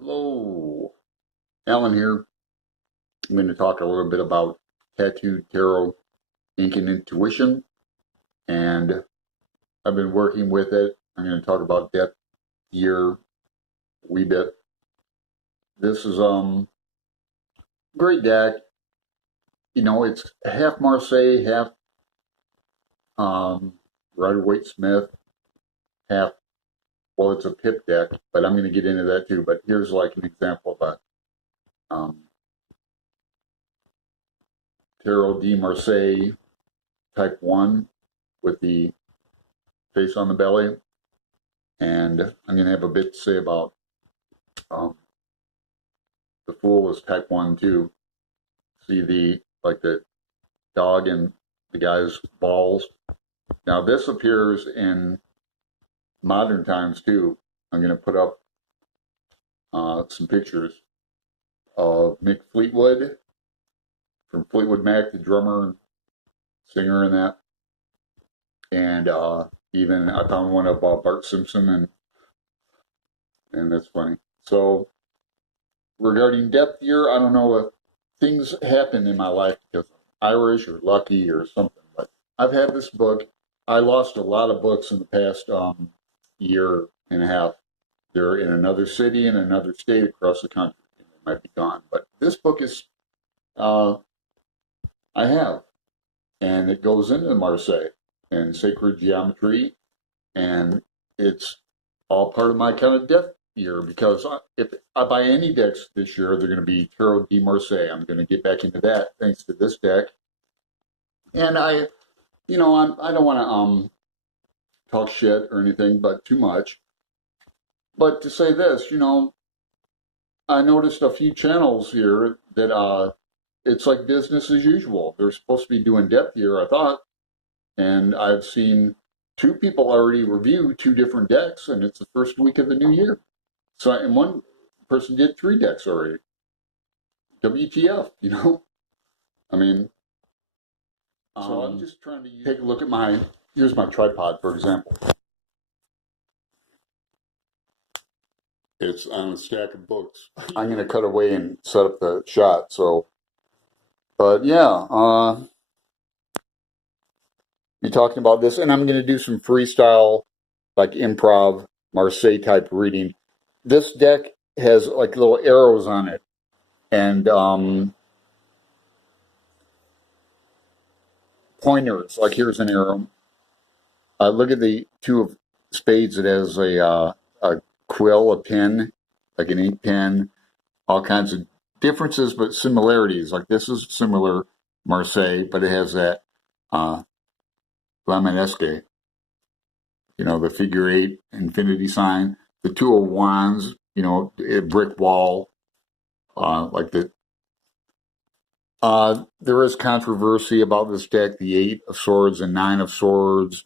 Hello, Alan here. I'm going to talk a little bit about tattooed tarot, ink and intuition, and I've been working with it. I'm going to talk about depth year a wee bit. This is great deck. You know, it's half Marseille, half Rider-Waite-Smith, half, well, it's a pip deck, but I'm going to get into that too. But here's like an example of a Tarot de Marseille type 1 with the face on the belly. And I'm going to have a bit to say about the Fool is type 1 too. See the dog and the guy's balls. Now this appears in modern times too. I'm going to put up some pictures of Mick Fleetwood from Fleetwood Mac, the drummer and singer in that. And even I found one of Bart Simpson, and that's funny. So regarding depth year, I don't know if things happen in my life because I'm Irish or lucky or something, but I've had this book. I lost a lot of books in the past year and a half. They're in another city, in another state across the country, and they might be gone. But this book is, I have, and it goes into Marseille and sacred geometry, and it's all part of my kind of depth year, because if I buy any decks this year, they're going to be Tarot de Marseille. I'm going to get back into that thanks to this deck. And I don't want to talk shit or anything, but too much. But to say this, I noticed a few channels here that it's like business as usual. They're supposed to be doing depth year, I thought, and I've seen 2 people already review 2 different decks, and it's the first week of the new year. So, and one person did 3 decks already. WTF, I mean, so I'm just trying to take a look at here's my tripod, for example. It's on a stack of books. I'm going to cut away and set up the shot, so, but yeah, be talking about this, and I'm going to do some freestyle, like improv, Marseille type reading. This deck has like little arrows on it, and pointers. Like here's an arrow. Look at the 2 of spades. It has a quill, a pen, like an ink pen, all kinds of differences but similarities. Like this is similar Marseille, but it has that Lamanesque, the figure 8 infinity sign. The 2 of wands, a brick wall, like the. There is controversy about this deck. The 8 of swords and 9 of swords.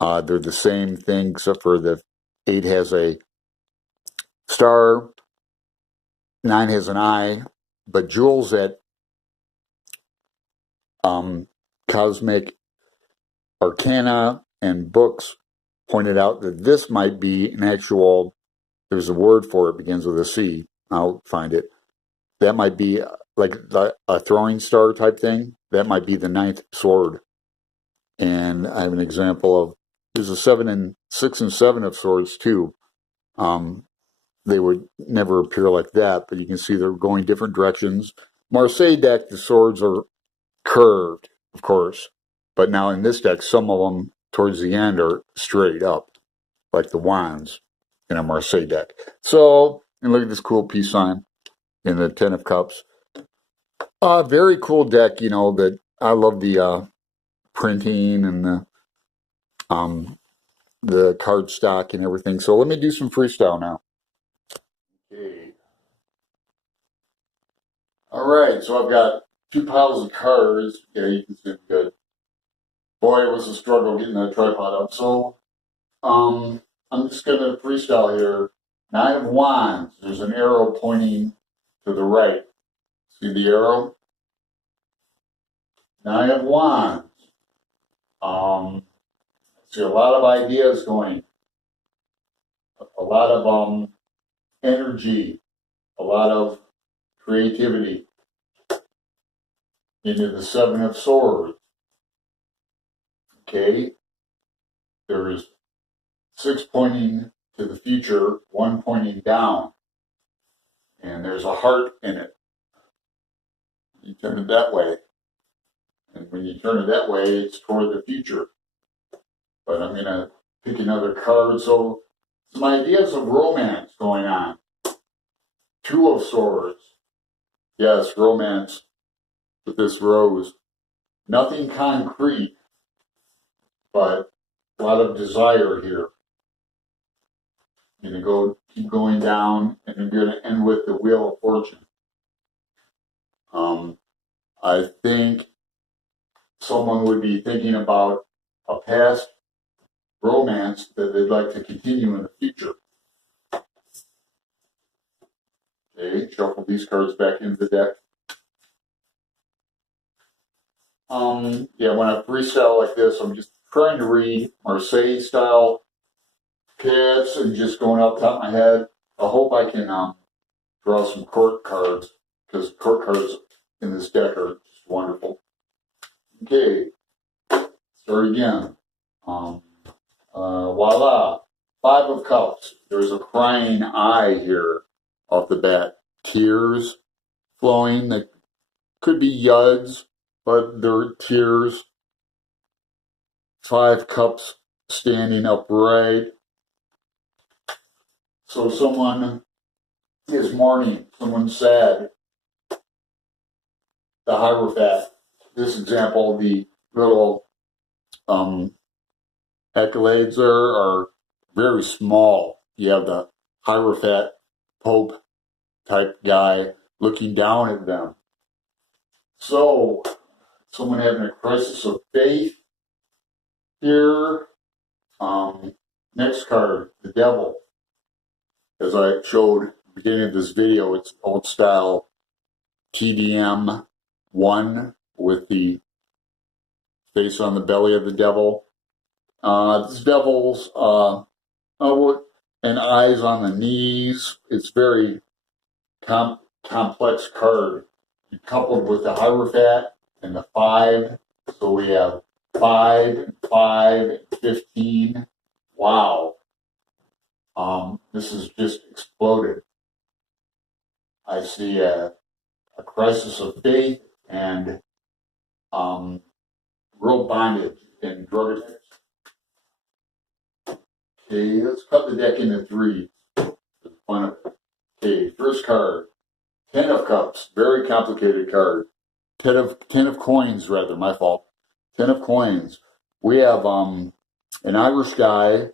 They're the same thing, except for the 8 has a star, 9 has an eye, but Jules at CosmicArcana&Books pointed out that this might be an actual, there's a word for it, begins with a C, I'll find it. That might be like a throwing star type thing. That might be the 9th sword. And I have an example of, there's a 6 and 7 of swords too. They would never appear like that, but you can see they're going different directions. Marseille deck, the swords are curved, of course, but now in this deck, some of them towards the end are straight up, like the wands in a Marseille deck. So, and look at this cool peace sign in the 10 of Cups. Very cool deck, that I love the printing and the card stock and everything. So let me do some freestyle now. Okay. All right, so I've got 2 piles of cards. Yeah, you can see them good. Boy, it was a struggle getting that tripod up. So, I'm just gonna freestyle here. 9 of wands. There's an arrow pointing to the right. See the arrow? 9 of wands. See a lot of ideas going. A lot of energy, a lot of creativity. Into the Seven of Swords. Okay, there's 6 pointing to the future, 1 pointing down, and there's a heart in it. You turn it that way, and when you turn it that way, it's toward the future. But I'm going to pick another card. So some ideas of romance going on. 2 of Swords. Yes, romance with this rose. Nothing concrete, but a lot of desire here. You're going to keep going down, and you're going to end with the Wheel of Fortune. I think someone would be thinking about a past romance that they'd like to continue in the future. Okay, shuffle these cards back into the deck. Yeah, when I freestyle like this, I'm just trying to read Marseille style cards and just going off the top of my head. I hope I can draw some court cards, because court cards in this deck are just wonderful. Okay, start again. Voila, 5 of Cups. There's a crying eye here off the bat. Tears flowing that could be yuds, but they're tears. 5 cups standing upright. So someone is mourning, someone's sad. The Hierophant. This example, the little accolades there are very small. You have the Hierophant Pope type guy looking down at them. So, someone having a crisis of faith here. Next card, the Devil. As I showed at the beginning of this video, it's old style TDM 1 with the face on the belly of the devil. This devil's and eyes on the knees. It's very complex card. Coupled with the Hierophant and the 5. So we have 5, 5, 15. Wow. This is just exploded. I see a crisis of faith and real bondage in drug addicts. Okay, let's cut the deck into 3 for the fun of it. Okay, first card, 10 of Cups, very complicated card. 10 of coins, rather, my fault. 10 of coins. We have an Irish guy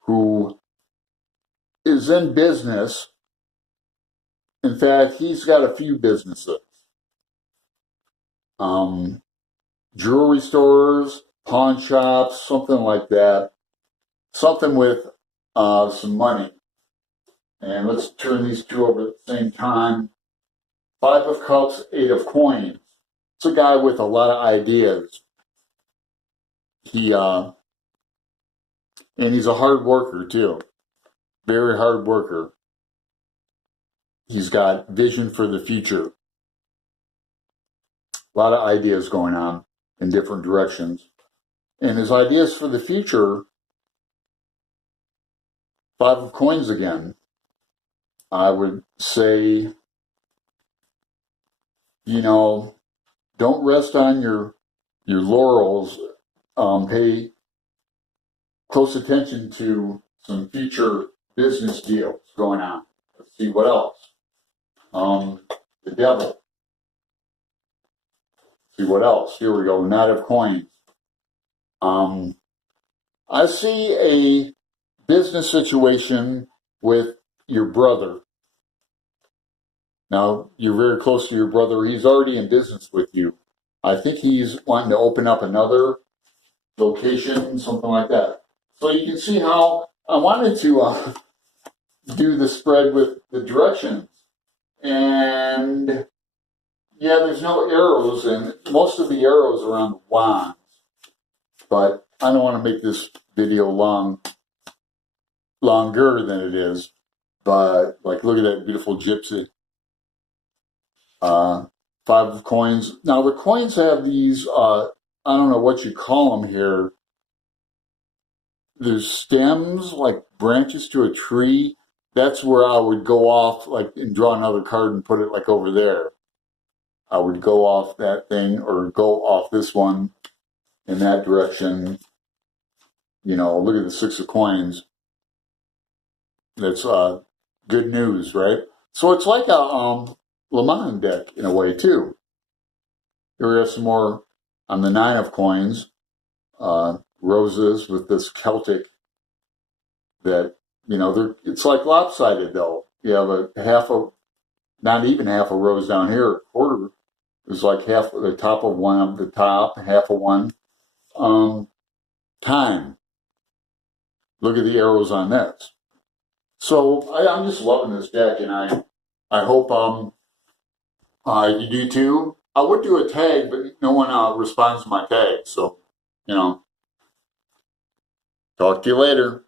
who is in business. In fact, he's got a few businesses. Jewelry stores, pawn shops, something like that. Something with some money. And let's turn these 2 over at the same time. 5 of Cups, 8 of Coins. It's a guy with a lot of ideas. And he's a hard worker too. Very hard worker. He's got vision for the future. A lot of ideas going on in different directions. And his ideas for the future, 5 of Coins again. I would say, don't rest on your laurels. Pay close attention to some future business deals going on. Let's see what else. The Devil. See what else. Here we go. Knight of Coins. I see a business situation with your brother. Now, you're very close to your brother. He's already in business with you. I think he's wanting to open up another location, something like that. So you can see how I wanted to do the spread with the directions. And yeah, there's no arrows, and most of the arrows are on the wands. But I don't want to make this video longer than it is. But like, look at that beautiful gypsy. 5 of coins. Now the coins have these, I don't know what you call them here. There's stems, like branches to a tree. That's where I would go off, like, and draw another card and put it like over there. I would go off that thing or go off this one in that direction. You know, look at the 6 of coins. That's good news, right? So it's like a Lemon deck in a way too. Here we have some more on the 9 of coins. Roses with this Celtic that, you know, it's like lopsided though. You have not even half a rose down here, a quarter is like half the top of one of the top, half of one. Time. Look at the arrows on this. So I'm just loving this deck, and I hope you do too. I would do a tag, but no one responds to my tag. So, you know, talk to you later.